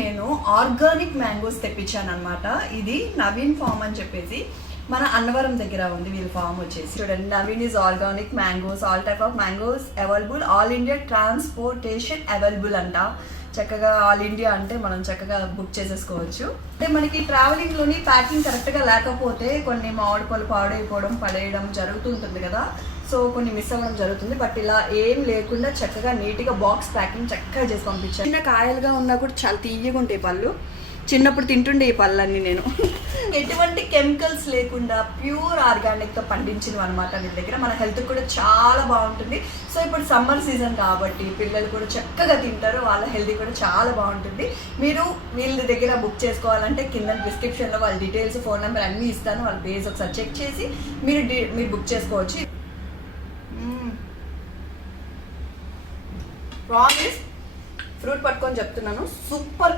నేను organic mangoes తెప్పించాను అనమాట. ఇది నవీన్ ఫామ్ అని చెప్పేసి మన అన్నవరం దగ్గర ఉంది వీళ్ళ ఫామ్ వచ్చేసి. చూడండి, Naveen is organic mangoes, all type of mangoes available, all India transportation available అంట. చక్కగా ఆల్ ఇండియా అంటే మనం చక్కగా బుక్ చేసేసుకోవచ్చు. అంటే మనకి ట్రావెలింగ్లోని ప్యాకింగ్ కరెక్ట్గా లేకపోతే కొన్ని మామిడి పళ్ళు పాడైపోవడం పడేయడం జరుగుతుంటుంది కదా, సో కొన్ని మిస్ అవ్వడం జరుగుతుంది. బట్ ఇలా ఏం లేకుండా చక్కగా నీట్గా బాక్స్ ప్యాకింగ్ చక్కగా చేసి పంపించాను. చిన్న కాయలుగా ఉన్నా కూడా చాలా తీయగా ఉంటాయి పళ్ళు. చిన్నప్పుడు తింటుండే ఈ పళ్ళన్నీ నేను. ఎటువంటి కెమికల్స్ లేకుండా ప్యూర్ ఆర్గానిక్తో పండించినవి అనమాట వీళ్ళ దగ్గర. మన హెల్త్ కూడా చాలా బాగుంటుంది. సో ఇప్పుడు సమ్మర్ సీజన్ కాబట్టి పిల్లలు కూడా చక్కగా తింటారు, వాళ్ళ హెల్త్ కూడా చాలా బాగుంటుంది. మీరు వీళ్ళ దగ్గర బుక్ చేసుకోవాలంటే కింద డిస్క్రిప్షన్లో వాళ్ళ డీటెయిల్స్, ఫోన్ నెంబర్ అన్నీ ఇస్తాను. వాళ్ళ పేజ్ ఒకసారి చెక్ చేసి మీరు బుక్ చేసుకోవచ్చు. ప్రామిస్ ఫ్రూట్ పట్టుకొని చెప్తున్నాను, సూపర్